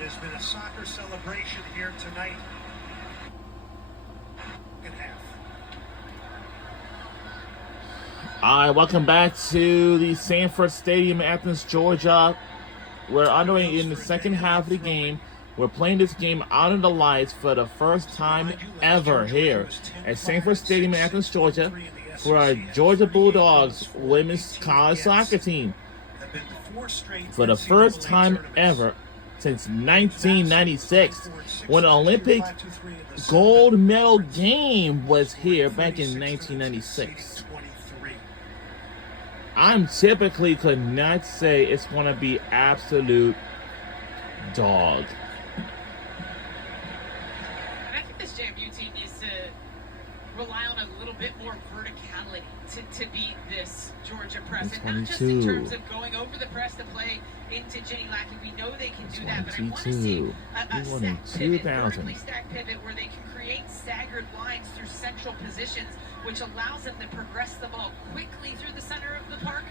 It has been a soccer celebration here tonight. In half. All right, welcome back to the Sanford Stadium, Athens, Georgia. We're underway in the second half of the game. We're playing this game out of the lights for the first time ever here at Sanford Stadium, Athens, Georgia, for our Georgia Bulldogs women's college soccer team. For the first time ever since 1996, when the Olympic gold medal game was here back in 1996. I'm typically could not say it's going to be absolute dog. And I think this JMU team needs to rely on a little bit more verticality to beat this Georgia press. And not just in terms of going over the press to play into Jenny Lackey. We know they can do that, but I want to see a stack pivot, vertically stacked pivot where they can create staggered lines through central positions, which allows them to progress the ball quickly through the center of the park.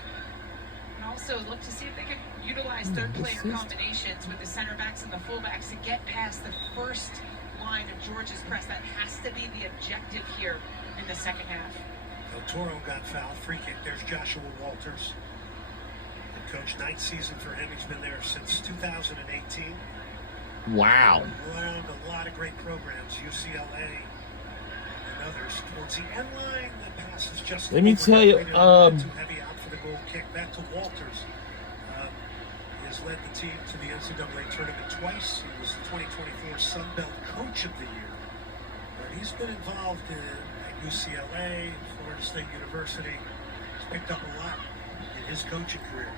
And also look to see if they can utilize third player combinations with the center backs and the fullbacks to get past the first line of Georgia's press. That has to be the objective here in the second half. Del Toro got fouled. Free kick. There's Joshua Walters. The coach, ninth season for him. He's been there since 2018. Wow. Around a lot of great programs, UCLA and others. Towards the end line, the pass is just. Let me tell you, too heavy out for the goal kick. Back to Walters. He has led the team to the NCAA tournament twice. He was the 2024 Sun Belt Coach of the Year. But he's been involved at UCLA, Florida State University. He's picked up a lot in his coaching career.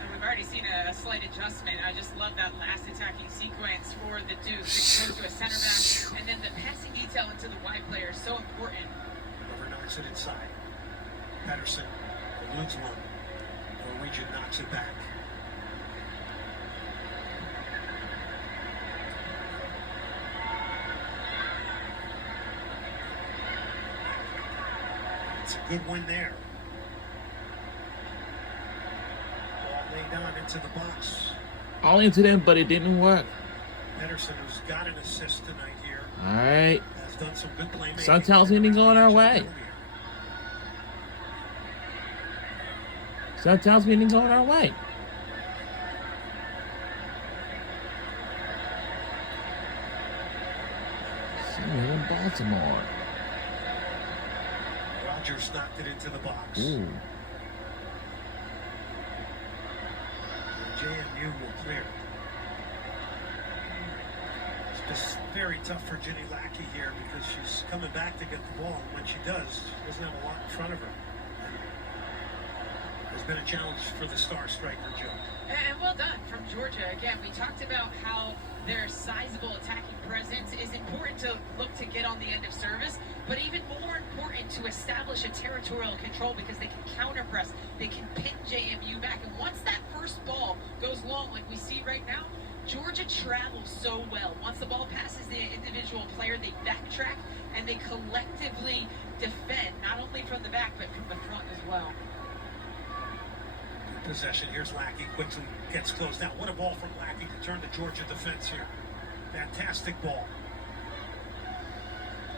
And we've already seen a slight adjustment. I just love that last attacking sequence for the Dukes. It goes to a center back, and then the passing detail into the wide player is so important. Whoever knocks it inside. Patterson eludes one. Norwegian knocks it back. It's a good win there. Ball laid on into the box. All into them, but it didn't work. Patterson, who's got an assist tonight here. All right. Has done some good playmaking. Sometimes we didn't go our way. Sometimes we didn't go our way. See you in Baltimore. Rogers knocked it into the box. Ooh. JMU will clear. It's just very tough for Jenny Lackey here because she's coming back to get the ball, and when she does, she doesn't have a lot in front of her. There's been a challenge for the star striker, Joe. And well done from Georgia. Again, we talked about how their sizable attacking presence is important to look to get on the end of service, but even more important to establish a territorial control because they can counter press, they can pin JMU back, and once that first ball goes long like we see right now, Georgia travels so well. Once the ball passes the individual player, they backtrack and they collectively defend, not only from the back but from the front as well. Possession. Here's Lackey, quickly gets closed down. What a ball from Lackey to turn the Georgia defense here. Fantastic ball.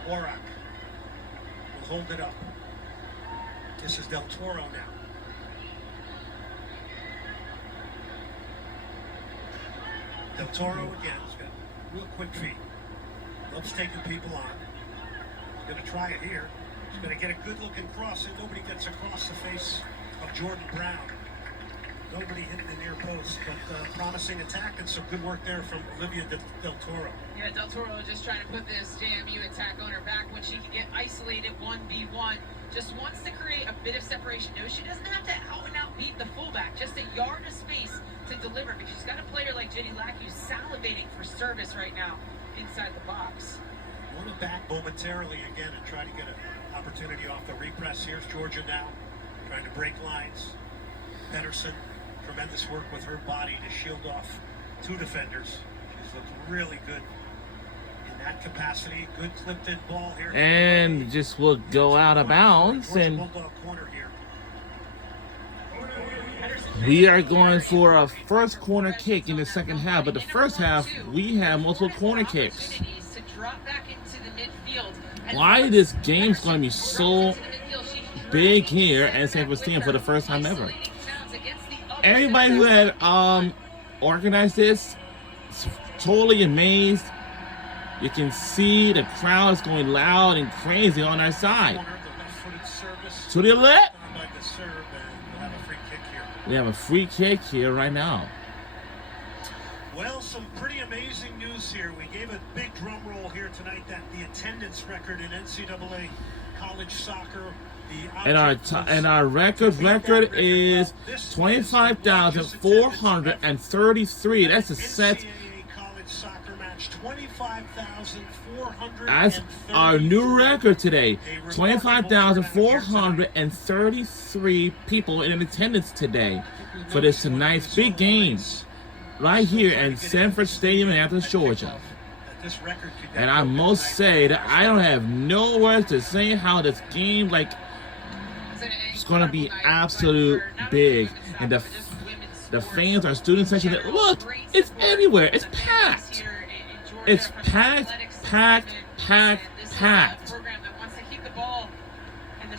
Orak will hold it up. This is Del Toro now. Del Toro again. He's got real quick feet. Loves taking people on. He's going to try it here. He's going to get a good-looking cross, and nobody gets across the face of Jordan Brown. Nobody hitting the near post, but promising attack and some good work there from Olivia Del Toro. Yeah, Del Toro just trying to put this JMU attack on her back when she can get isolated 1v1. Just wants to create a bit of separation. No, she doesn't have to out-and-out beat the fullback. Just a yard of space to deliver because she's got a player like Jenny Lackey who's salivating for service right now inside the box. Want to back momentarily again and try to get an opportunity off the repress. Here's Georgia now, trying to break lines. Pedersen. Tremendous work with her body to shield off two defenders. She's looked really good in that capacity. Good clipped in ball here. And just will go out of bounds. And Bulldog corner here. Pedersen We are going for a first corner kick in the second half, but the first half we have multiple corner kicks. Why this game's going to be so big here at San Francisco for the first time ever? Everybody who had organized this is totally amazed. You can see the crowd is going loud and crazy on our side. To the left. We have a free kick here right now. Well, some pretty amazing news here. We gave a big drum roll here tonight that the attendance record in NCAA college soccer. And our record is 25,433. That's a set. That's our new record today. 25,433 people in attendance today for this tonight's big game right here at Sanford Stadium in Athens, Georgia. And I must say that I don't have no words to say how this game, like, it's going to be absolute big. And the fans, our student section, look, it's everywhere. It's packed. It's packed.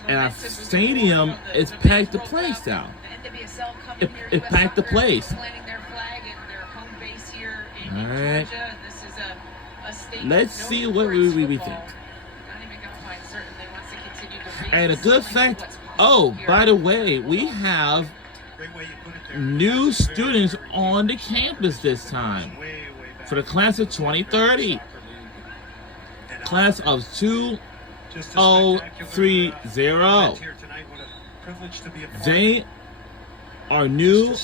And our stadium is packed the place down. It packed the place. All right. Let's see what we think. And a good fact, oh, by the way, we have new students on the campus this time for the class of 2030. Class of 2030. They are new.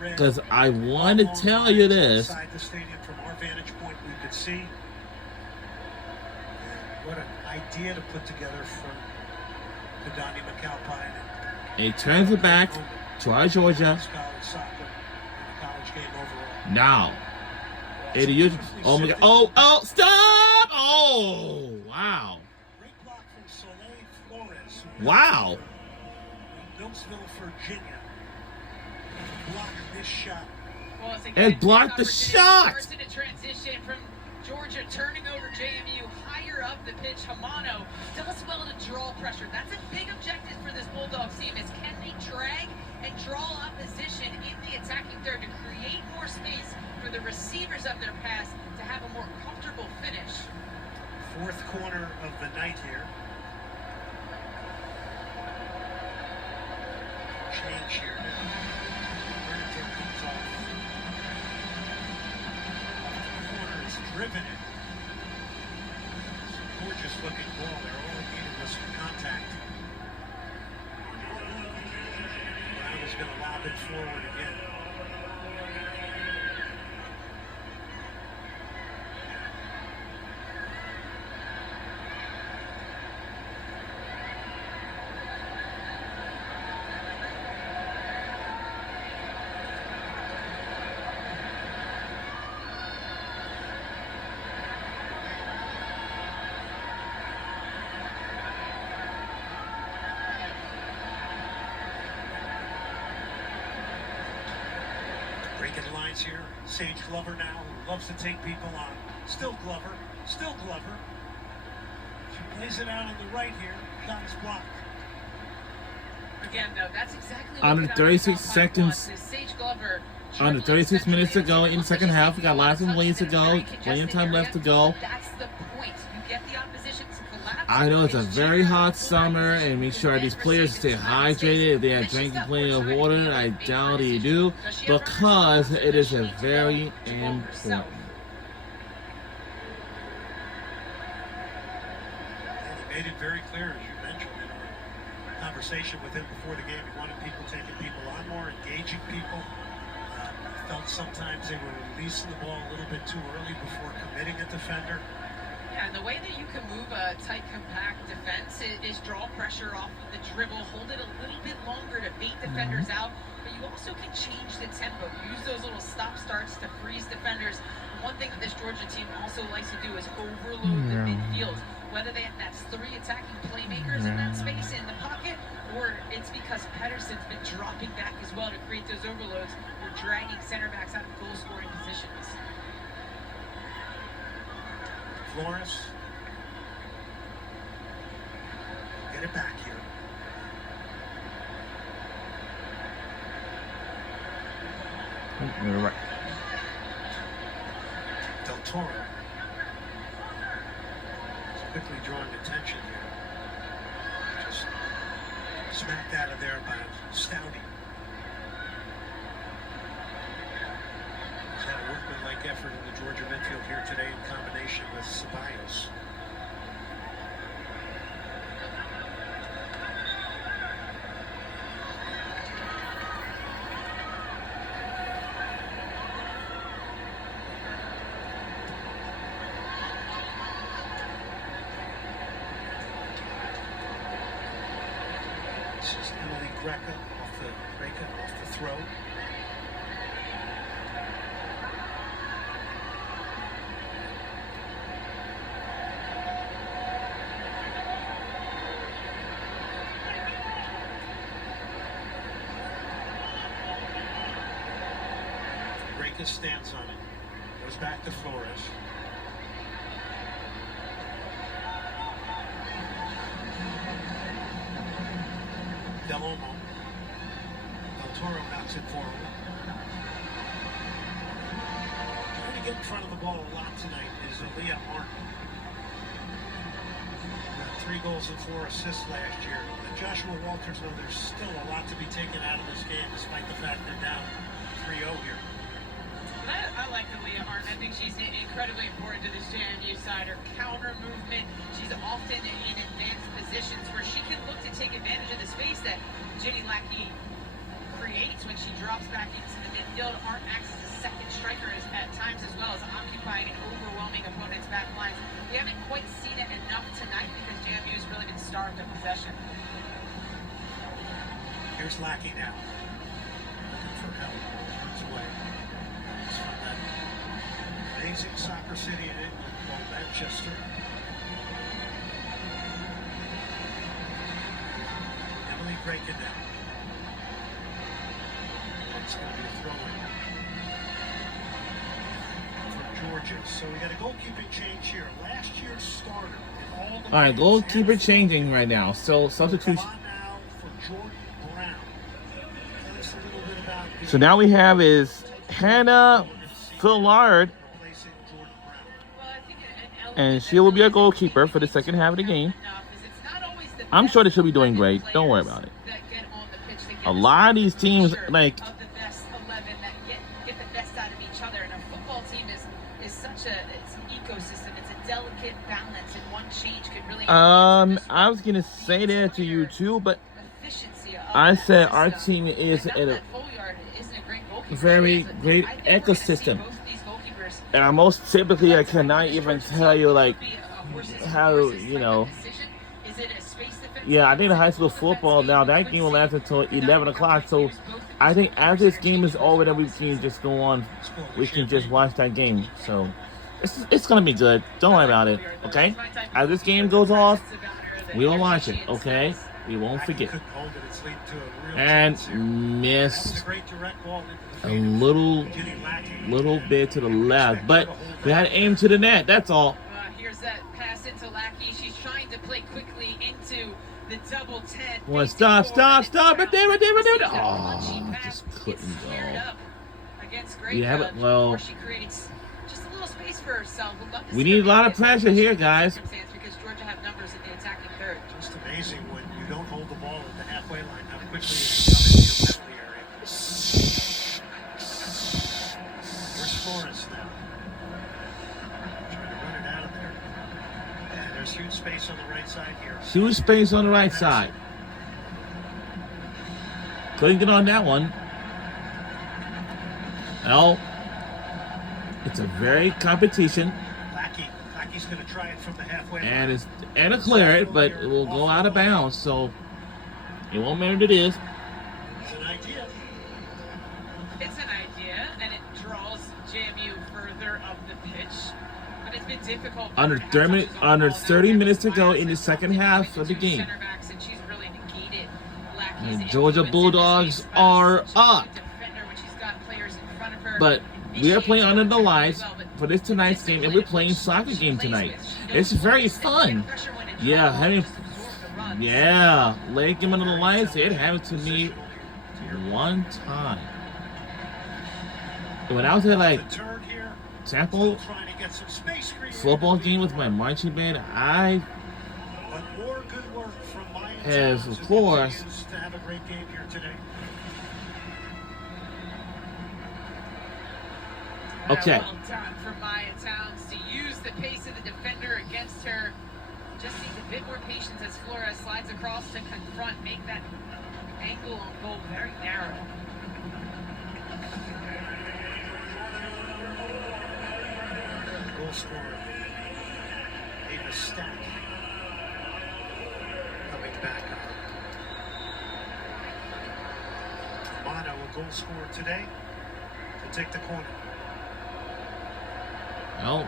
Because I want to tell you this. What an idea to put together from Kadani McAlpine. He turns it back to our Georgia. Now. Oh my God. Oh, stop! Oh, wow. Great block from Soleil Flores. Wow. Millsville, Virginia. Blocked this shot. And blocked the shot. Transition from Georgia turning over JMU higher up the pitch. Hamano does well to draw pressure. That's a big objective for this Bulldogs team is can they drag and draw opposition in the attacking third to create more space for the receivers of their pass to have a more comfortable finish. Fourth corner of the night here. Change here now. Furniture comes off. Corner is driven in. It's a gorgeous looking ball there. All it needed was some contact. Brown is going to lob it forward again. Breaking lines here. Sage Glover now, who loves to take people on. Still Glover. Still Glover. She plays it out on the right here. Shot is blocked. Again, though, that's exactly what Under 36 seconds. Under 36 minutes to go in the second half. We got lots of ways to go. Plenty of time left to go. That's the point. You get the opposition to collapse. I know it's a very hot summer, and make sure these players stay hydrated. If they are drinking plenty of water, I doubt they do, because it is a very important. And he made it very clear, as you mentioned in our conversation with him before the game, he wanted people taking people on more, engaging people. Felt sometimes they were releasing the ball a little bit too early before committing a defender. Yeah, and the way that you can move a tight, compact defense is draw pressure off of the dribble, hold it a little bit longer to bait defenders out, but you also can change the tempo. Use those little stop-starts to freeze defenders. One thing that this Georgia team also likes to do is overload the midfield. whether that's 3 attacking playmakers in that space in the pocket, or it's because Pedersen's been dropping back as well to create those overloads or dragging center backs out of goal scoring positions. Flores. Get it back here. You're right. Del Toro. He's quickly drawing attention here. Just smacked out of there by Stouty. He's had a workmanlike effort in the Georgia midfield here today in combination with Ceballos. This is Emily Greca off the throw. Greca stands on it. Goes back to Flores. Del Olmo. Del Toro knocks it forward. Trying to get in front of the ball a lot tonight is Aaliyah Martin. Got 3 goals and 4 assists last year. And Joshua Walters, though, there's still a lot to be taken out of this game despite the fact they're down 3-0 here. I like Aaliyah Martin. I think she's incredibly important to this JMU side. Her counter movement, she's often in advanced positions where she can look to take advantage of the space that Jenny Lackey creates when she drops back into the midfield. Martin acts as a second striker at times as well as occupying and overwhelming opponents' back lines. We haven't quite seen it enough tonight because JMU has really been starved of possession. Here's Lackey now. Looking for help. Turns away. It's from that amazing soccer city in England called Manchester. Emily Greca now. It's going to be a throw-in for Georgia. So we got a goalkeeping change here. Last year's starter in all the All right, games goalkeeper has- changing right now. So substitution. Come on now for Jordan Brown. Tell us a little bit about the- So now we have is Hannah Fillard, replacing Jordan Brown. Well, I think and she will be a goalkeeper for the second half of the game. I'm sure they should be doing great. Don't worry about it. A lot of these teams, like, of the best 11 that get the best out of each other, and a football team is such it's an ecosystem. It's a delicate balance, and one change could really. I was gonna say that to you too, but efficiency of I that said our system. team is And in not a that Folliard isn't a great goalkeeper. very She is, but great I think we're gonna see ecosystem. both of these goalkeepers. And I most typically I cannot even tell you like Be a horses how, for horses you type know. of decision. Is it a space defense? Yeah, I think the high school football now that game will last until 11 o'clock. So I think after this game is over, then we can just go on. We can just watch that game. So it's gonna be good. Don't worry about it. Okay. As this game goes off, we will watch it. Okay. We won't forget. Couldn't hold it. It's leading to a real And chance here. That was missed a great direct ball into the a feet of little Jenny Lackey. bit to the left, but we had to aim to the net. That's all. Here's that pass into Lackey. She's trying to play quickly into the double 10. Well, stop! Right there. Oh, just couldn't go. Yeah, but, well, She creates just a little space for herself. We'd love to we see need her a lot make of this pressure here, circumstance guys. Because Georgia have numbers in the attacking third. Just amazing when you don't hold the ball at the halfway line, how quickly you come into your penalty area. Here's Flores now. Trying to run it out of there. And there's huge space on the right side here. Huge space on the right side. Couldn't get on that one. Well, it's a very competition, Lackey's going to try it from the halfway line. and it'll clear it, but it will go out of bounds. So it won't matter what it is. It's an idea. It's an idea, and it draws JMU further up the pitch. But it's been difficult. Under 30 minutes to go in the second half of the game. And Georgia Bulldogs are up. But we are playing under the lights for this tonight's game, and we're playing soccer game tonight. It's very fun. Yeah, late game under the lights. It happened to me one time. When I was at like Temple football game with my marching band, I have, of course, okay. Well done for Maya Towns to use the pace of the defender against her. Just needs a bit more patience as Flores slides across to confront, make that angle on goal very narrow. Goal scorer, Ava Stack, coming back on. Mono, a goal scorer today, to take the corner. No.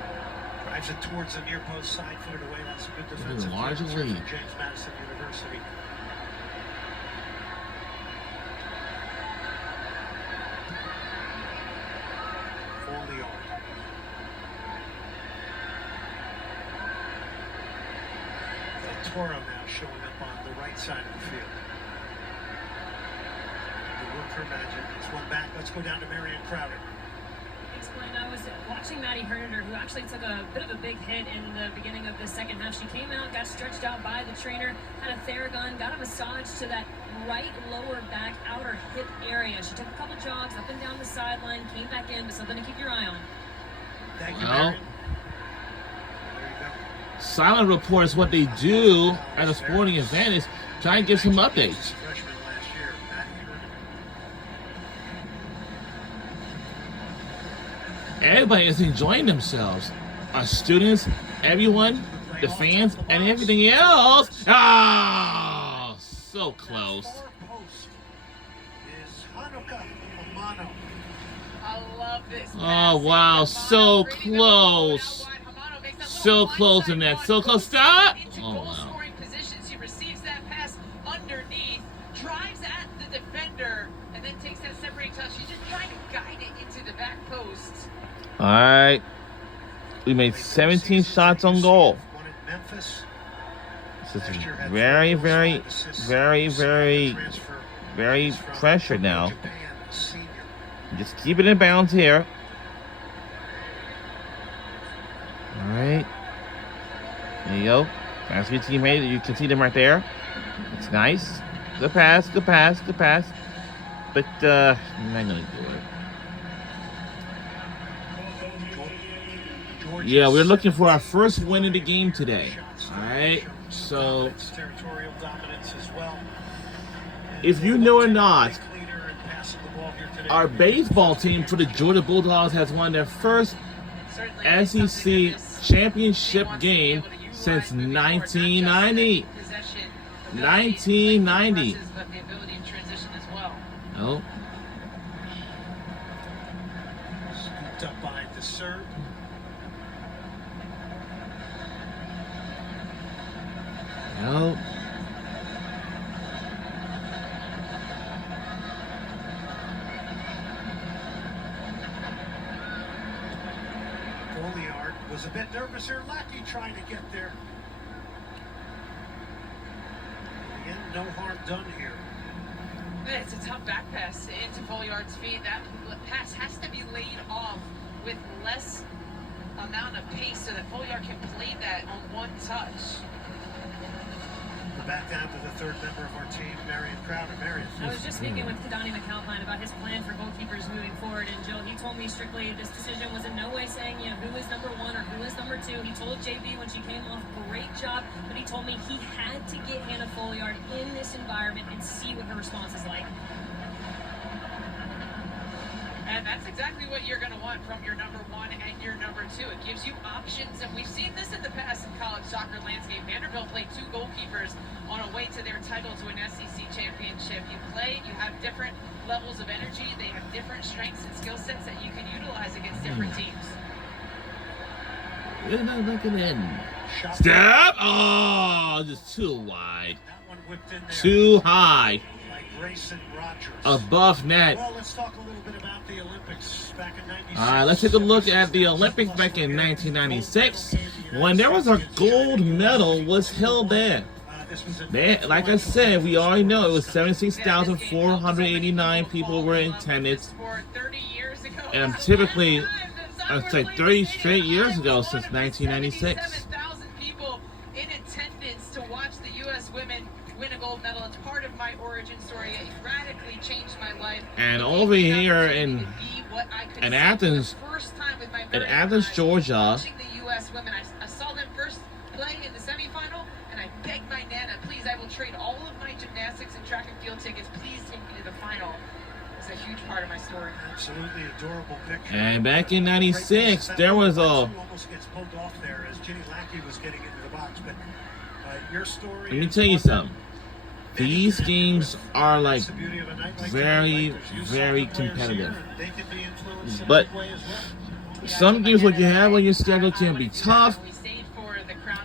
Drives it towards the near post, side footed away. That's a good defensive large from lead. James Madison University. Foley on. Del Toro now showing up on the right side of the field. To work her magic. It's one back. Let's go down to Marion Crowder. I was watching Maddie Hernader, who actually took a bit of a big hit in the beginning of the second half. She came out, got stretched out by the trainer, had a Theragun, got a massage to that right lower back outer hip area. She took a couple jogs up and down the sideline, came back in, but something to keep your eye on. Thank you, Well, Marion. There you go. Silent Report is what they do at a sporting event, is try and give some updates. Freshman last year, Maddie Hernader. Everybody is enjoying themselves. Our students, everyone, the fans, and everything else. Oh, so close. Far post is Hanukkah Amano. I love this. Oh, wow, so close. So close in that. So close. Stop. Oh, wow. She receives that pass underneath, drives at the defender, and then takes that separating touch. She's just trying to guide it into the back post. All right. We made 17 shots on goal. One in Memphis. This is very, very, very, very, very pressured now. Just keep it in bounds here. All right. There you go. Pass to your teammate. You can see them right there. It's nice. Good pass, good pass, good pass. But, I'm not going to do it. Yeah, we're looking for our first win of the game today. All right. So, if you know or not, our baseball team for the Georgia Bulldogs has won their first SEC championship game since 1990. 1990. Oh. Scooped up by the serve. No. Goliard was a bit nervous here. Lackey trying to get there. Again, no harm done here. It's a tough back pass into Folliard's feet. That pass has to be laid off with less amount of pace so that Folliard can play that on one touch. Back down to the third member of our team, Marion Crowder. Marion. I was just speaking with Kadani McAlpine about his plan for goalkeepers moving forward, and Joe, he told me strictly this decision was in no way saying, who is number one or who is number two. He told JB when she came off, great job, but he told me he had to get Hannah Folliard in this environment and see what her response is like. And that's exactly what you're going to want from your number one and your number two. It gives you options, and we've seen this in the past in college soccer landscape. Vanderbilt played two goalkeepers on a way to their title to an SEC championship. You play, you have different levels of energy. They have different strengths and skill sets that you can utilize against different teams. Look at it. Shot Step. Oh, just too wide. that one whipped in there Too high. by Grayson Rogers. Above net. Well, let's talk a little bit about the Olympics back in '96. All right, let's take a look at the Olympics back in 1996 when there was a gold medal was held there. Like I said, we already know it was 76,489 people were in attendance. And typically, it's like 30 straight years ago since 1996. 77,000 people in attendance to watch the U.S. women win a gold medal. It's part of my origin story. It radically changed my life. And over here in Athens, Georgia, Watching the U.S. women, I saw them first play in the semifinal, and I begged my nana, please, I will trade all of my gymnastics and track and field tickets. Please take me to the final. It's a huge part of my story. Absolutely adorable picture. And back in '96, there was a. Almost gets pulled off there as Ginny Lackey was getting into the box, but your story. Let me tell you something. These games are like very, very competitive. But some games what you have on your schedule can be tough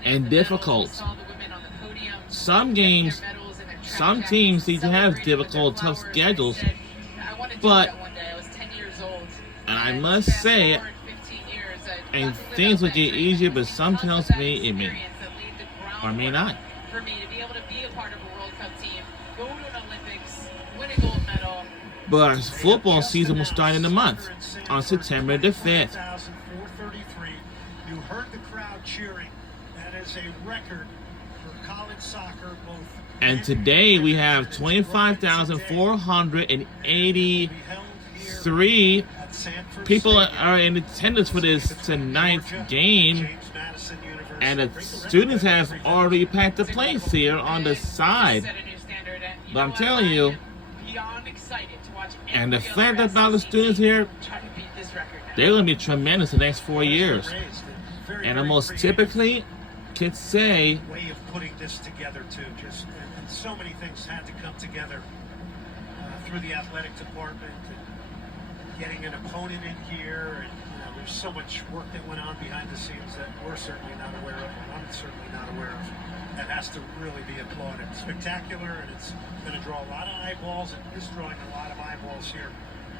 and difficult. Some games, some teams need to have difficult, tough schedules. But, and I must say, and things will get easier, but sometimes it may or may not. For me to be able to be a part of a World Cup team, go to an Olympics, win a gold medal. But football season will start in a month, on September the 5th. 433. You heard the crowd cheering. That is a record for college soccer, both. And today we have 25,483 people are in attendance for this tonight's game. And the students have already packed the place here on the side. But I'm telling you, and the fact about the students here, they're going to be tremendous the next 4 years. And the most typically could say, way of putting this together too. Just and so many things had to come together through the athletic department and getting an opponent in here, and there's so much work that went on behind the scenes that we're certainly not aware of, and I'm certainly not aware of. That has to really be applauded. Spectacular, and it's going to draw a lot of eyeballs, and is drawing a lot of eyeballs here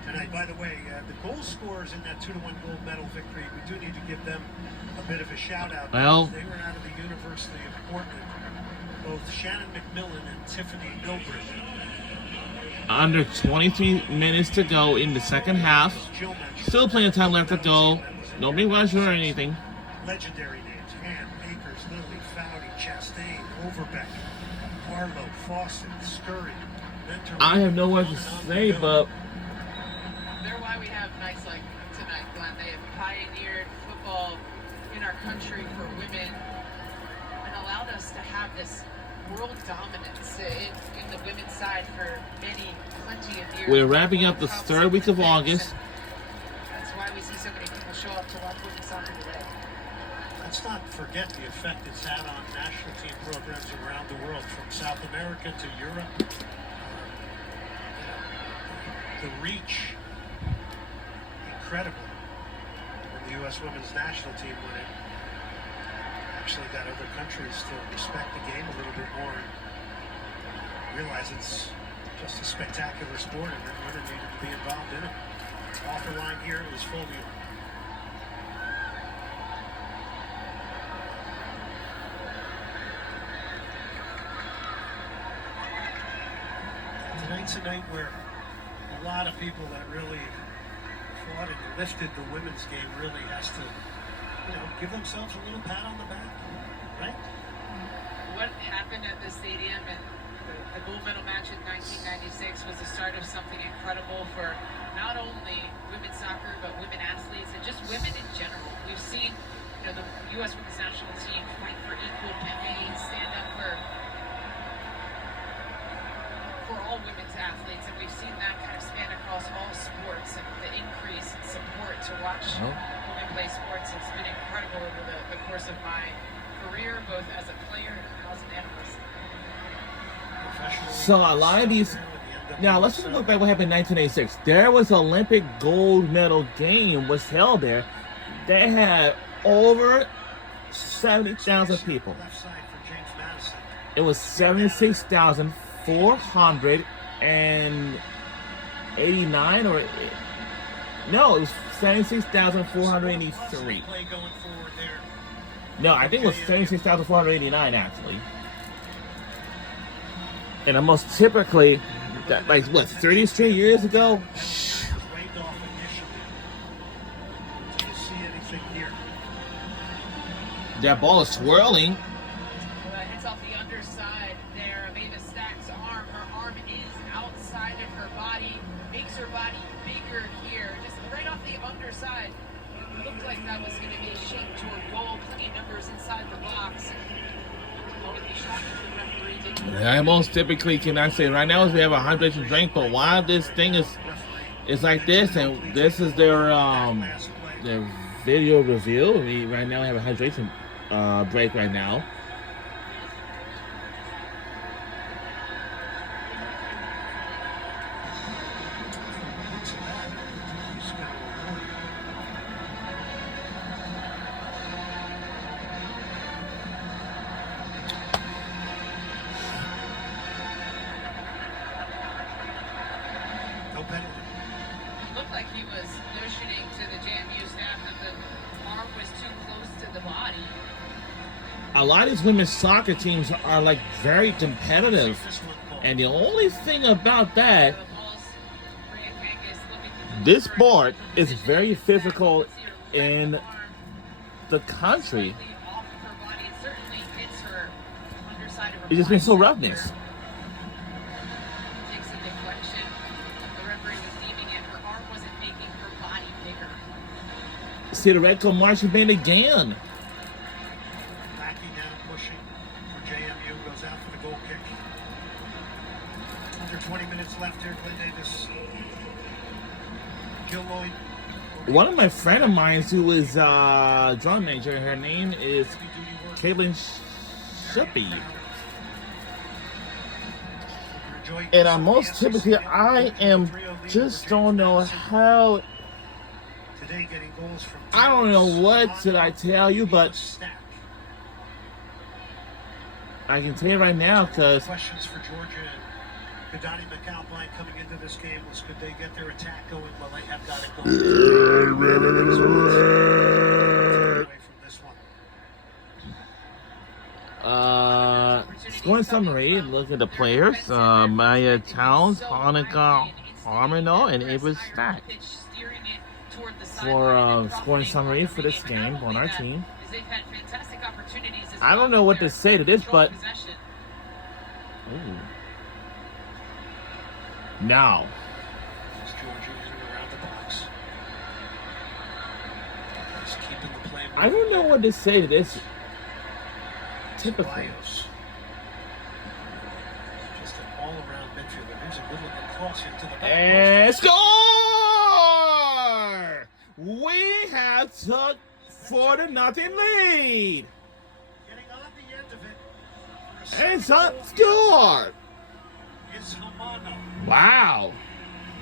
tonight. By the way, the goal scorers in that 2-1 gold medal victory, we do need to give them a bit of a shout out. Well, they were out of the University of Portland, both Shannon McMillan and Tiffany Milbridge. Under 23 minutes to go in the second half. Still plenty of time left to go. Nobody rush or anything. Legendary names: Ann, Akers, Lilly, Foudy, Chastain, Overbeck, Harlow, Fawcett, Scurry, Mentor. I have no words to say, but They're why we have nights like tonight, Glenn. They have pioneered football in our country for women and allowed us to have this world dominance in the women's side for plenty of years. we're wrapping up the third week of August. That's why we see so many people show up to watch women's soccer today. Let's not forget the effect it's had on national team programs around the world, from South America to Europe. The reach, incredible. When the U.S. women's national team won it, actually got other countries to respect the game a little bit more and realize it's just a spectacular sport, and that women needed to be involved in it. Off the line here is Fulvio. Tonight's a night where a lot of people that really fought and lifted the women's game really has to, give themselves a little pat on the back, right? What happened at the stadium and the gold medal match in 1996 was the start of something incredible for not only women's soccer, but women athletes and just women in general. We've seen, the U.S. women's national team fight for equal pay, stand up for all women's athletes, and we've seen that kind of span across all sports, and the increase in support to watch women play sports has been incredible over the course of my career, both as a player and as an analyst. So a lot of these. Now let's just look back what happened in 1986. There was an Olympic gold medal game was held there. They had over 70,000 people. Left side for James Madison. It was 76,489 or no, it was 76,483. Play going forward there. No, I think it was 76,489 actually. And the most typically, that like what 30 straight years ago. Rained off initially. Do you see anything here? That ball is swirling. Hits off the underside there of Ava Stack's arm. Her arm is outside of her body, makes her body bigger here. Just right off the underside. It looked like that was going to be shaped to a goal. Plenty of numbers inside the box. What would be shocking if the referee didn't. I most typically cannot say right now is we have a hydration drink, but while this thing is like this, and this is their video review. We right now have a hydration break right now. No penalty. It looked like he was notioning to the JMU staff that the arm was too close to the body. A lot of these women's soccer teams are like very competitive, and the only thing about that, this sport is very physical in the country. It's just been so roughness. Takes a deflection. The referee was deeming it. Her arm wasn't making her body bigger. See the red coat marching band again. Lackey now pushing for JMU. Goes out for the goal kick. Under 20 minutes left here. Glenn Davis. Gilroy. One of my friend of mine who is drum major, her name is Caitlin Shippey. And most typically, I am just don't know how. Today getting goals from I don't know what should I tell you, but I can tell you right now because questions for Georgia and Kadani McAlpine coming into this game was could they get their attack going while they have got it going? Away from this one. scoring summary. Look at the players: Maya Towns, Hanukkah Harmino, and Ava Stack. For scoring summary for this game on our team. I don't know what to say to this, but now As Georgia in and around the box. Just keeping the play I don't know what to say to this. Typically, Bios. Just an all-around midfielder. Here's a good looking cross into the back. and score! We have took 4-0 lead. Getting on the end of it. And Sun scored. It's Hamano. Wow.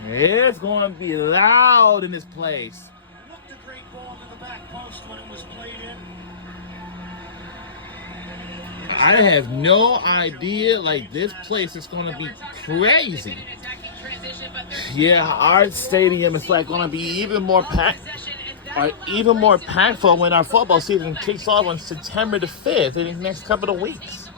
It's going to be loud in this place. Looked a great ball to the back post when it was played in. I have no idea. Like, this place is going to be crazy. Yeah, our stadium is like going to be even more packed. Even more impactful when our football season kicks off on September the 5th in the next couple of weeks.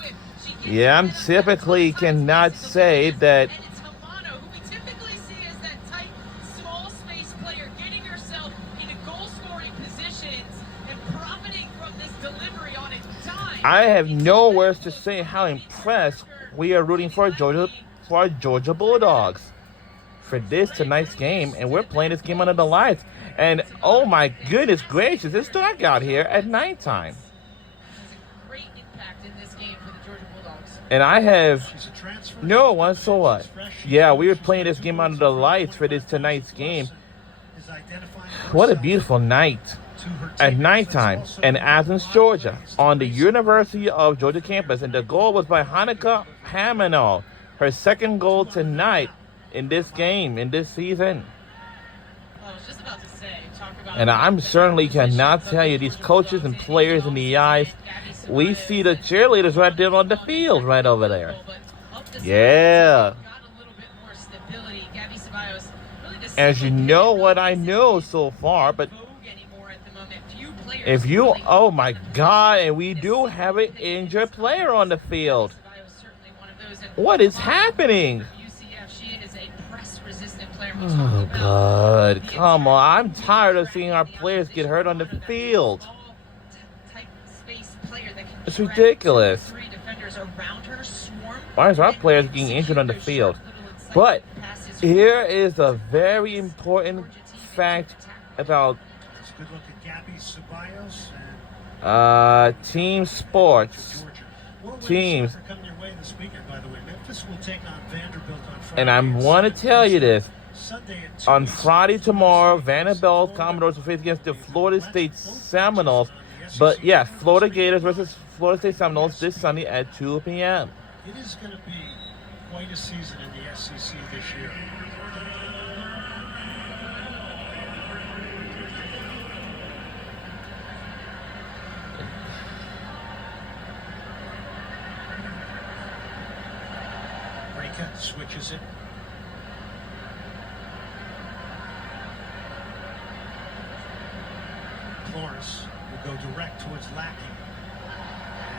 Yeah, I typically cannot say that. And it's Hamano, who we typically see as that tight, small space player, getting herself into goal-scoring positions and profiting from this delivery on its time. I have no words to say how impressed we are rooting for our Georgia Bulldogs for this tonight's game, and we're playing this game under the lights. And oh my goodness gracious, it's dark out here at nighttime. Has a great impact in this game for the Georgia Bulldogs. And I have She's a transfer. no one. So what? Yeah, we were playing this game under the lights for this tonight's game. Is identifying What a herself beautiful night to her at teammates. nighttime That's also in Athens, Georgia, on the University of Georgia campus. And the goal was by Hanukkah Hamino, her second goal tonight in this game, in this season. I was just about to say, talk And I'm certainly cannot tell you, these coaches and players in the eyes, we see the cheerleaders right there on the field, right over there. Yeah. As you know what I know so far, but if you, oh my God, and we do have an injured player on the field. What is happening? Oh God, come on. I'm tired of seeing our players get hurt on the field. It's ridiculous. Why is our players getting injured on the field? But here is a very important fact about team sports. Teams. And I want to tell you this. On Friday tomorrow, Vanderbilt Commodores will face against the Florida State Seminoles. But yes, Florida Gators versus Florida State Seminoles this Sunday at 2 p.m. It is going to be quite a season in the SEC this year. Breaker switches it. Flores will go direct towards Lackey.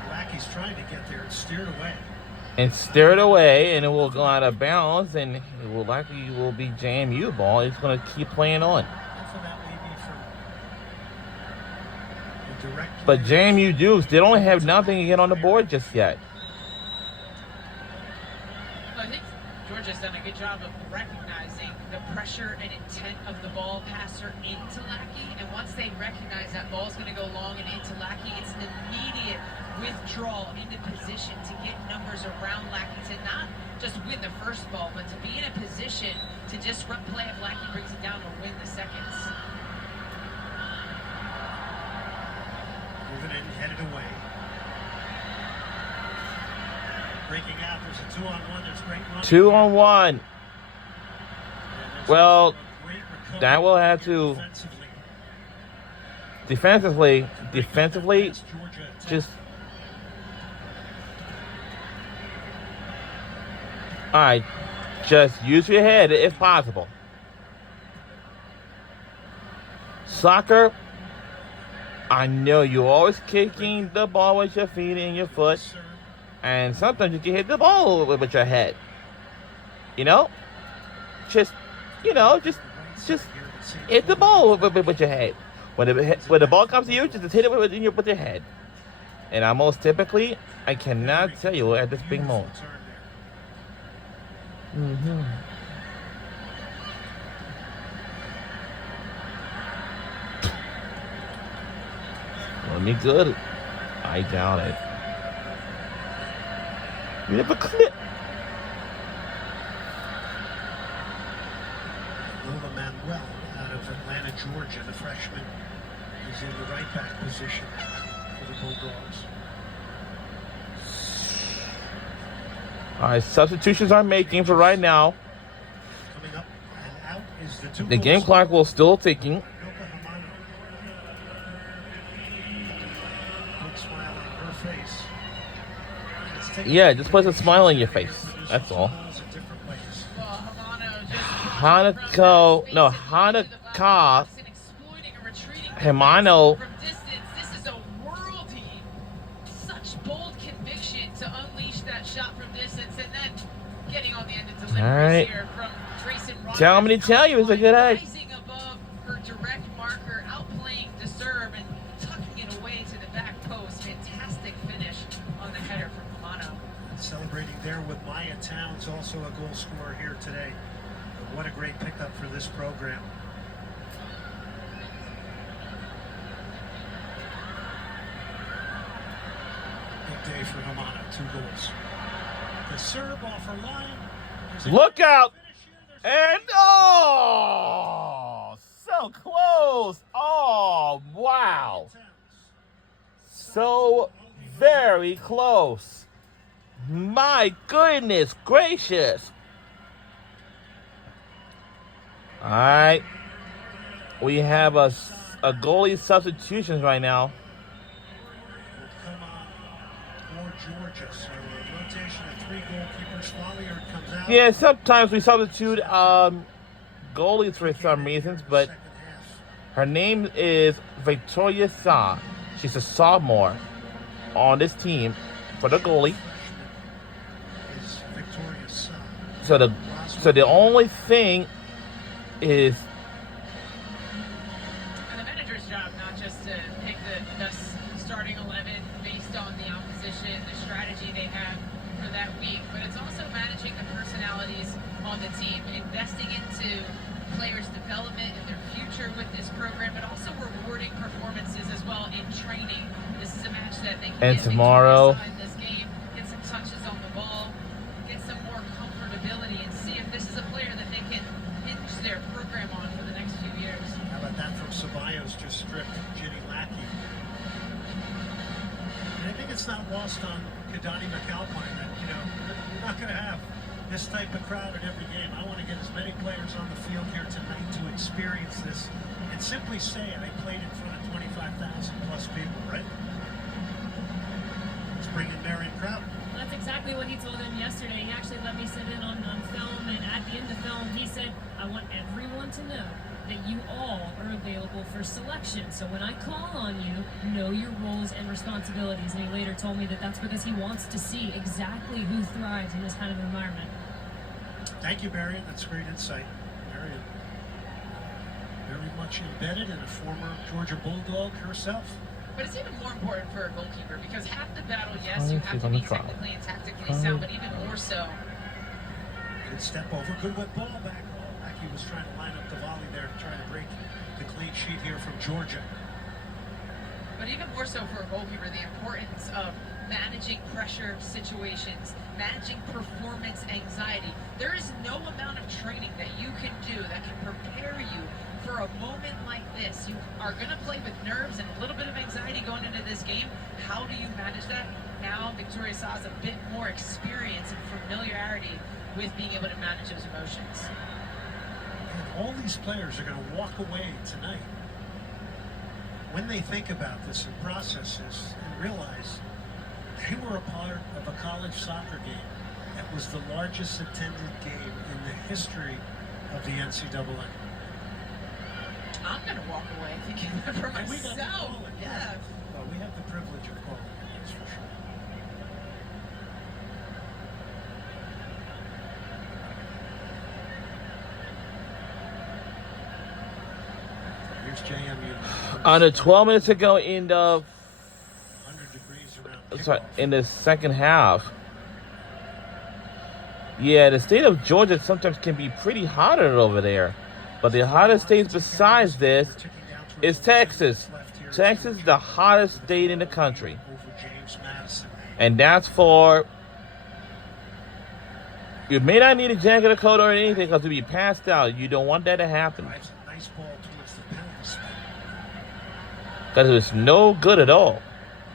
And Lackey's trying to get there and steered away. And it will go out of bounds, and it will likely will be JMU ball. It's going to keep playing on. But JMU Dukes, they don't have nothing yet on the board just yet. I think Georgia's done a good job of recognizing the pressure and intent of the ball passer into Lackey, and once they recognize that ball's going to go long and into Lackey, it's an immediate withdrawal into position to get numbers around Lackey to not just win the first ball, but to be in a position to disrupt play if Lackey brings it down or win the seconds. Moving in, headed away. Breaking out, there's a 2-on-1, there's great run. 2-on-1. Well, that will have to defensively, just all right. Just use your head if possible. Soccer, I know you're always kicking the ball with your feet and your foot, and sometimes you can hit the ball with your head. You know, just hit the ball with your head. When the ball comes to you, just hit it with your head. And I cannot tell you at this big moment. Let me good. I doubt it. We have a clip. Manuel out of Atlanta, Georgia, the freshman, is in the right back position for the Bulldogs. All right, substitutions are making for right now. Coming up and out is the game clock will still ticking. Big smile on her face. Yeah, just put a smile on your face. That's all. Hanako Himano. This is a worldie. Such bold conviction to unleash that shot from distance and then getting on the end of deliveries here from Trayson Rogers. Tell me to tell you, it's a good egg. Rising above her direct marker, outplaying to serve and tucking it away to the back post. Fantastic finish on the header from Hamano. Celebrating there with Maya Towns, also a goal scorer here today. What a great pickup for this program. Big day for Hamana, 2 goals. The serve off her line. Look out! And so close! Oh, wow! So very close. My goodness gracious! All right. We have a goalie substitutions right now. Will come on for Georgia. So a rotation of 3 goalkeepers. Folliard comes out. Yeah, sometimes we substitute goalies for some reasons, but Second half. her name is Victoria Sa. She's a sophomore on this team for the goalie. Is Victoria's son. So the only thing is And the manager's job, not just to pick the best starting 11 based on the opposition, the strategy they have for that week, but it's also managing the personalities on the team, investing into players' development and their future with this program, but also rewarding performances as well in training. This is a match that they can And get tomorrow- in this game, get some touches on the ball, get some more comfortability, and see if this is a player that they can hinge their program on for the next few years. How about that from Ceballos, just stripped Ginny Lackey. And I think it's not lost on Kadani McAlpine that, you're not going to have this type of crowd at every game. I want to get as many players on the field here tonight to experience this and simply say I played in front of 25,000 plus people, right? Let's bring in Marion Crowd. That's exactly what he told them yesterday. He actually let me sit in on film, and at the end of film, he said, I want everyone to know that you all are available for selection. So when I call on you, know your roles and responsibilities. And he later told me that that's because he wants to see exactly who thrives in this kind of environment. Thank you, Marion. That's great insight. Marion, very much embedded in a former Georgia Bulldog herself. But it's even more important for a goalkeeper because half the battle, yes, you have to be technically and tactically sound, but even more so. Good step over. Good wet ball back. Lackey was trying to line up the volley there to try to break the clean sheet here from Georgia. But even more so for a goalkeeper, the importance of managing pressure situations, managing performance anxiety. There is no amount of training that you can do that can prepare you for a moment like this. You are going to play with nerves and a little bit of anxiety going into this game. How do you manage that? Now Victoria Sa has a bit more experience and familiarity with being able to manage those emotions. And all these players are going to walk away tonight when they think about this and process this and realize they were a part of a college soccer game that was the largest attended game in the history of the NCAA. I'm going to walk away thinking that for And we got to myself. call it. Yeah. Well, we have the privilege of calling it, that's for sure. Here's JMU. under 12 minutes ago in the 100 degrees around sorry, kickoff. in the second half. Yeah, the state of Georgia sometimes can be pretty hot over there. But the hottest states besides this is Texas. Texas is the hottest state in the country. Over James Madison. And that's for... You may not need a jacket or coat or anything because you'll be passed out. You don't want that to happen. Drives a nice ball towards the penalty spot. Because it's no good at all.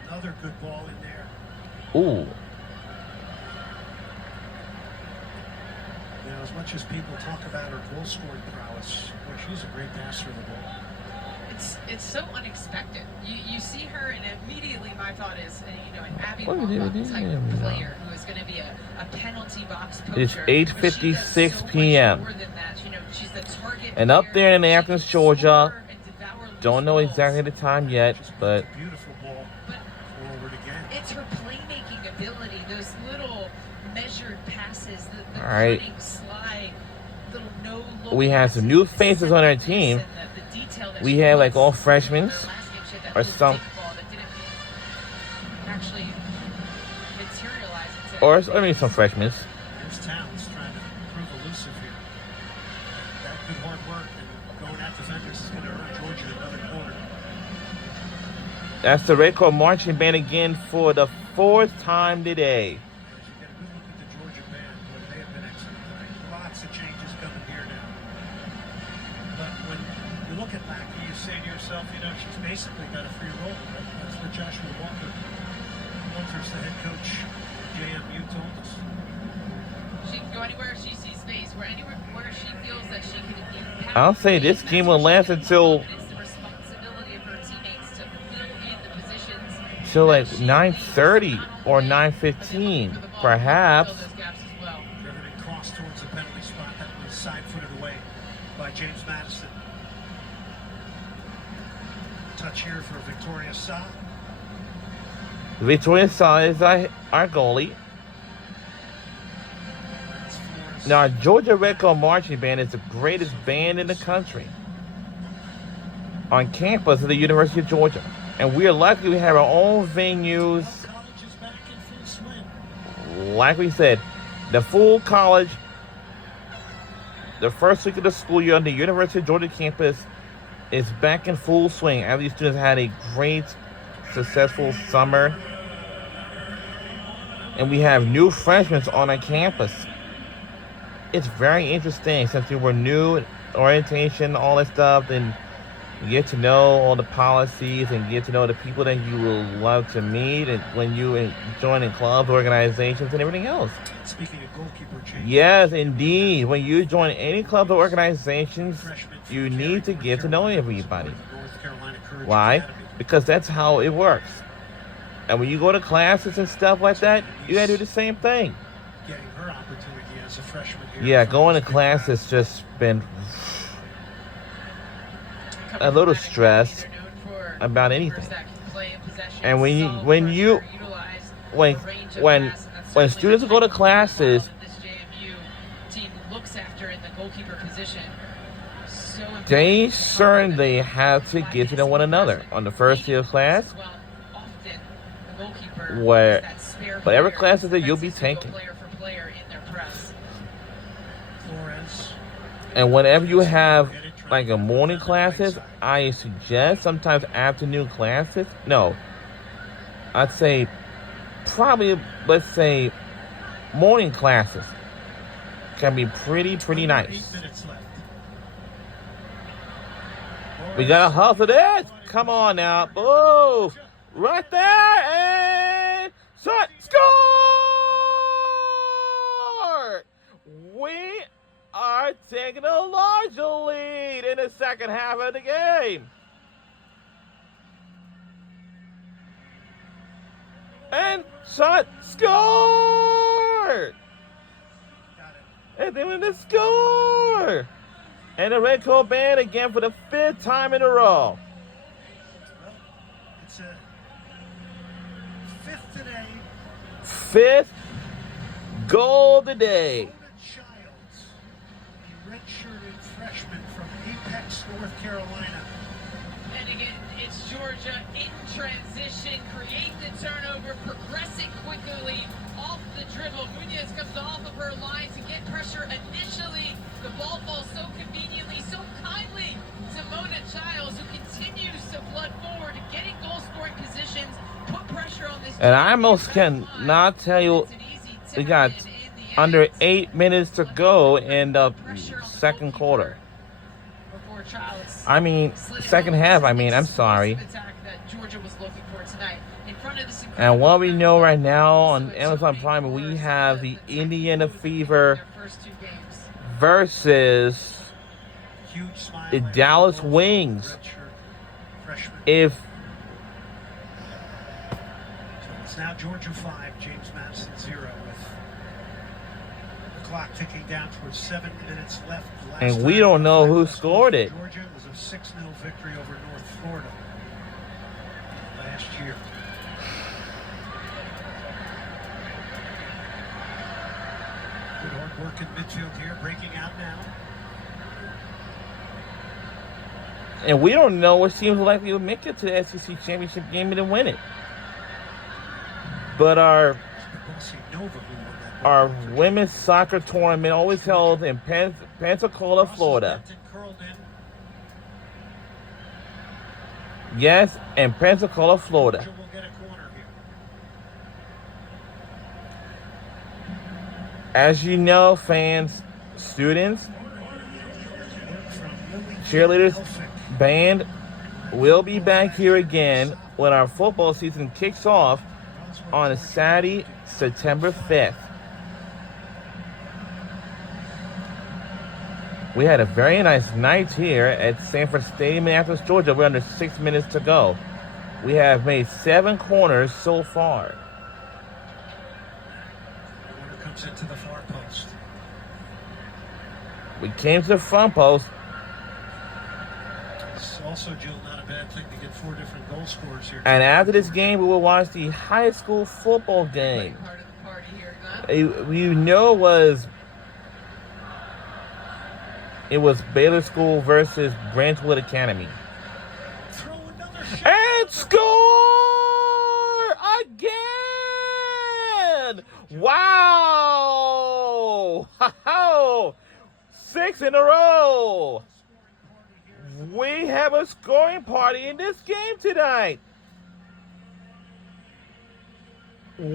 Another good ball in there. Ooh. You know, as much as people talk about her goal scoring prowess, well, she's a great passer of the ball. It's so unexpected. You see her, and immediately my thought is, an Abby What are you Wambach doing? type player who is going to be a penalty box poacher. It's But she does 8:56 so much p.m. more than that. She's the target And up player. there in She can Athens, Georgia, score and devour loose don't know balls. exactly the time yet, Just but a beautiful ball But forward again. it's her playmaking ability, those little measured passes, the All right. cutting slide, little no-look We have some passes, new the faces on our team. and the detail that we she have like puts. all freshmen Her last game, she had that or little some, deep ball that didn't actually materialize into or I mean some freshmen. Here's Towns trying to prove elusive here. That good hard work and going at defenders is going to earn Georgia another corner. That's the Red Court marching band again for the 4th time today. As you get a good look at the Georgia band, boy, they have been excellent tonight. Lots of changes coming here now. But when you look at Lackey, you say to yourself, she's basically got a free role, right? That's what Joshua Walters, the head coach of JMU, told us. She can go anywhere she sees space, anywhere where she feels that she can impact I'll say this game will last until like 9:30 or 9:15, perhaps. Driven and crossed towards the penalty spot. That was side-footed away by James Madison. Touch here for Victoria Sa. Victoria Sa is our goalie. Now, Georgia Red Claw Marching Band is the greatest band in the country on campus of the University of Georgia. And we are lucky we have our own venues. Like we said, the full college, the first week of the school year on the University of Georgia campus is back in full swing. All these students had a great, successful summer. And we have new freshmen on our campus. It's very interesting since we were new, orientation, all that stuff, then you get to know all the policies and get to know the people that you will love to meet and when you join in clubs, organizations, and everything else. Speaking of goalkeeper change. Yes, indeed. When you join any club or organizations, you need to get to know everybody. Why? Because that's how it works. And when you go to classes and stuff like that, you gotta do the same thing. Getting her opportunity as a freshman here. Yeah, going to class has just been a little stressed about anything. And when students go to classes, they certainly have to get to know one another. On the first day of class, whatever classes that you'll be taking. And whenever you have like a morning classes, I suggest sometimes afternoon classes. No, I'd say probably, let's say, morning classes can be pretty nice. We gotta hustle this. Come on now. Oh, right there. And shot. Score! We are taking a large lead in the second half of the game. And shot. Score! And then we score! And the Red Claw Band again for the 5th time in a row. It's a 5th today. 5th goal today. Childs, a redshirted freshman from Apex, North Carolina. And again, it's Georgia in transition, create the turnover, progressing quickly off the dribble. Munoz comes off of her line to get pressure initially. The ball falls so conveniently, so kindly to Mona Childs, who continues to flood forward, getting goal-scoring positions, put pressure on this. And I almost cannot tell you, we got under 8 minutes to go in the second quarter. I mean, second half, I'm sorry. And what we know right now on Amazon Prime, we have the Indiana Fever versus the Dallas Wings. If It's now Georgia 5, James Madison 0, with the clock ticking down towards 7 minutes left. And we don't know who scored it. Georgia was a 6-0 victory over North Florida last year. Good hard work in midfield here, breaking out now. And we don't know what teams will likely make it to the SEC championship game and win it. But our women's soccer tournament always held in Pensacola, Florida. Yes, in Pensacola, Florida. As you know, fans, students, cheerleaders, band will be back here again when our football season kicks off on Saturday, September 5th. We had a very nice night here at Sanford Stadium in Athens, Georgia. We're under 6 minutes to go. We have made 7 corners so far. Corner comes into the far post. We came to the front post. It's also, Jill, not a bad thing to get 4 different goal scorers here. And after this game, we will watch the high school football game. Part of the party here, huh? It was Baylor School versus Branchwood Academy. Throw another shot. And score again! Wow! 6 in a row. We have a scoring party in this game tonight. Check for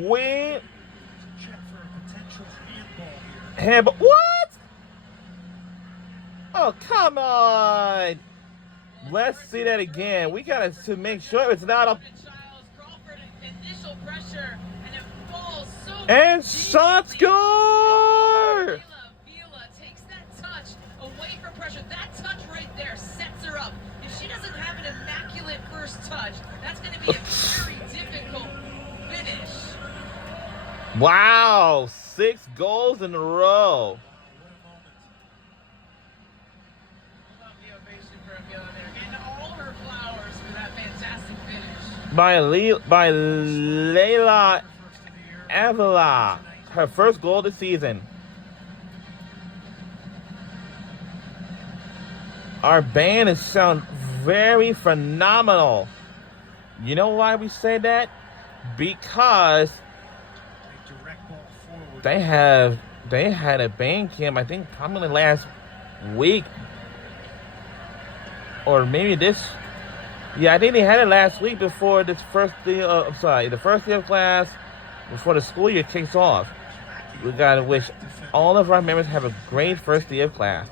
a potential handball here. Handball. What? Oh, come on. Let's see that again. We got to make sure it's not a... Initial pressure, and it falls so And deep. shot score! Vila takes that touch away from pressure. That touch right there sets her up. If she doesn't have an immaculate first touch, that's going to be a very difficult finish. Wow, 6 goals in a row. And all her flowers for that fantastic finish. By Layla Avila, her first goal of the season. Our band is sound very phenomenal. You know why we say that? Because they had a band camp, I think probably last week. Or maybe this. Yeah, I think they had it last week before this first day. The first day of class before the school year kicks off. We gotta wish all of our members have a great first day of class.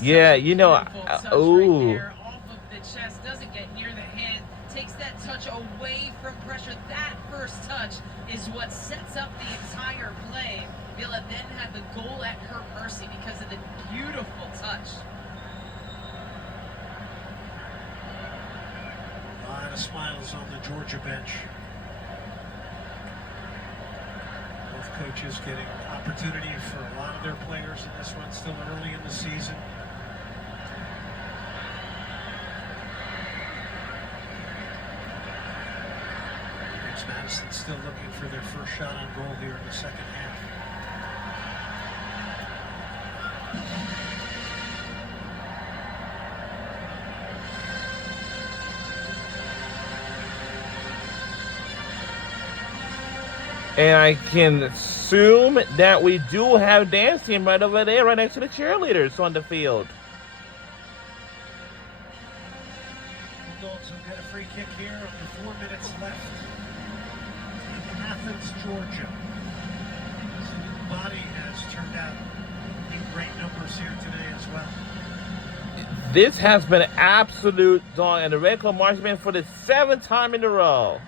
Yeah, you know. Off of the chest, doesn't get near the hand, takes that touch away from pressure. That first touch is what sets up the entire play. Vila then had the goal at her mercy because of the beautiful touch. A lot of smiles on the Georgia bench. Both coaches getting opportunity for a lot of their players in this one, still early in the season. Madison still looking for their first shot on goal here in the second half. And I can assume that we do have dancing right over there, right next to the cheerleaders on the field. Bulldogs will get a free kick here under 4 minutes left. Athens, Georgia. Body has turned out in great numbers here today as well. This has been an absolute dog, and the Red Claw Marching Band for the 7th time in a row.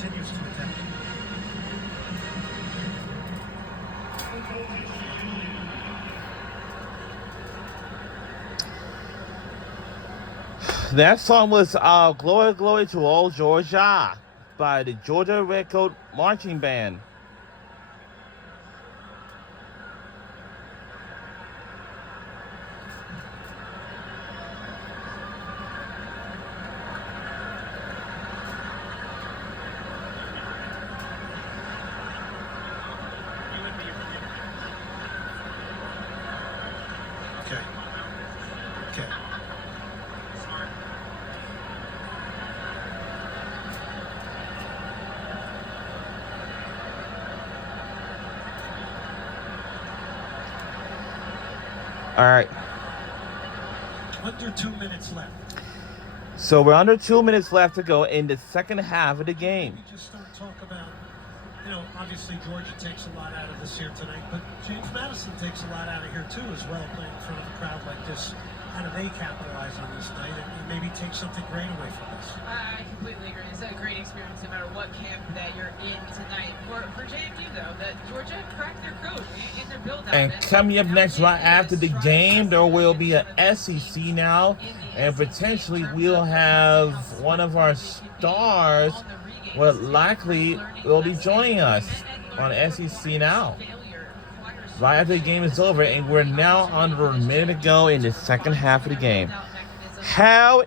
Continues to attack. That song was Glory, Glory to All Georgia by the Georgia Red Coat Marching Band. All right. Under 2 minutes left. So we're under 2 minutes left to go in the second half of the game. We just start talk about, obviously Georgia takes a lot out of this here tonight, but James Madison takes a lot out of here too as well, playing in front of a crowd like this. How do they capitalize on this night and maybe take something great away from this? I completely agree. It's a great experience no matter what camp that you're in tonight. For JMU, though, that Georgia cracked their code in their build-out. And coming up next, right after the game, there will be a SEC now, and potentially we'll have one of our stars, well, likely will be joining us on SEC now. Right after the game is over, and we're now under a minute to go in the second half of the game. How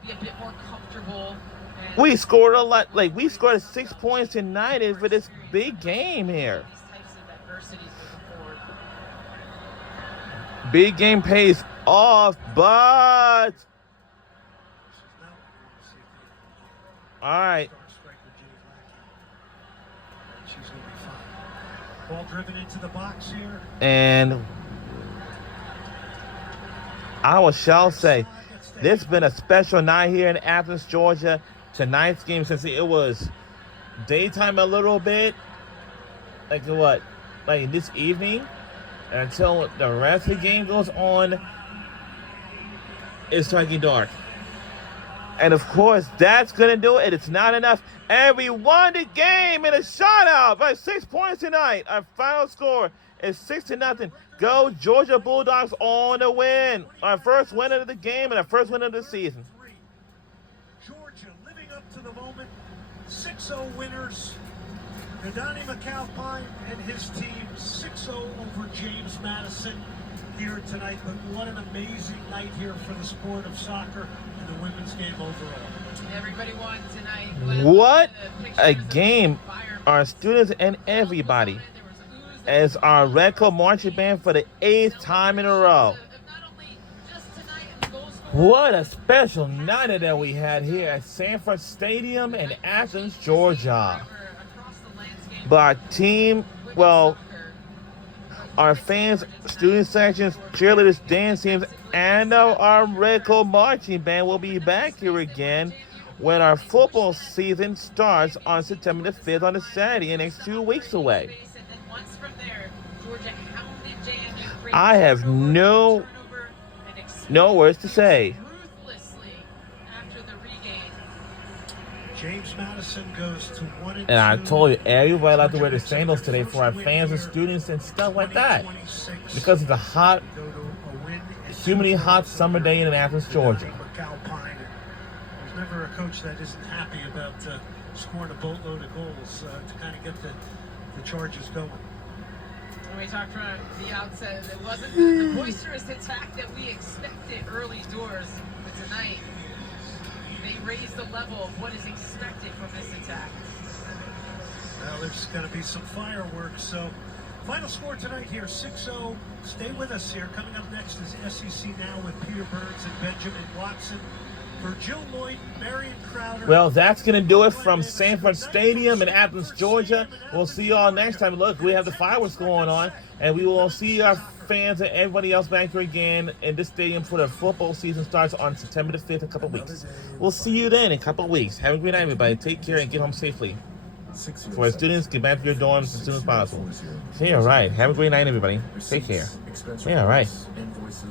we scored a lot, we scored 6 points tonight for this big game here. Big game pays off, but all right. Ball driven into the box here. And I shall say, this has been a special night here in Athens, Georgia. Tonight's game, since it was daytime a little bit, like this evening, until the rest of the game goes on, it's starting to get dark. And of course, that's going to do it. It's not enough. And we won the game in a shutout by 6 points tonight. Our final score is 6-0. Go Georgia Bulldogs on the win. Our first win of the game and our first win of the season. Georgia living up to the moment. 6-0 winners. Nadani McAlpine and his team 6-0 over James Madison here tonight. But what an amazing night here for the sport of soccer and the women's game overall. Everybody won tonight. What a game. Our students and everybody as our Red Coat Marching Band for the 8th time in a row. What a special night that we had here at Sanford Stadium in Athens, Georgia. But our team, well, our fans, student sections, cheerleaders, dance teams, and our Red Coat Marching Band will be back here again when our football season starts on September the 5th on a Saturday, next 2 weeks away. I have no words to say. James Madison goes to 1-2. And I told you, everybody like to wear the sandals today for our fans and students and stuff like that. Because it's a hot, humidly hot summer day in Athens, Georgia. There's never a coach that isn't happy about scoring a boatload of goals to kind of get the Chargers going. We talked from the outset, it wasn't the boisterous attack that we expected early doors, but tonight they raised the level of what is expected from this attack. Well, there's going to be some fireworks. So, final score tonight here, 6-0. Stay with us here. Coming up next is SEC Now with Peter Burns and Benjamin Watson. For Jill Lloyd, Marion Crowder. Well, that's going to do it from Sanford Stadium in Athens, Georgia. We'll see you all next time. Look, we have the fireworks going on, and we will see our fans and everybody else back here again in this stadium for the football season starts on September the 5th in a couple of weeks. We'll see you then in a couple of weeks. Have a great night, everybody. Take care and get home safely. For our students, get back to your dorms as soon as possible. Yeah, all right. Have a great night, everybody. Take care. Yeah, all right.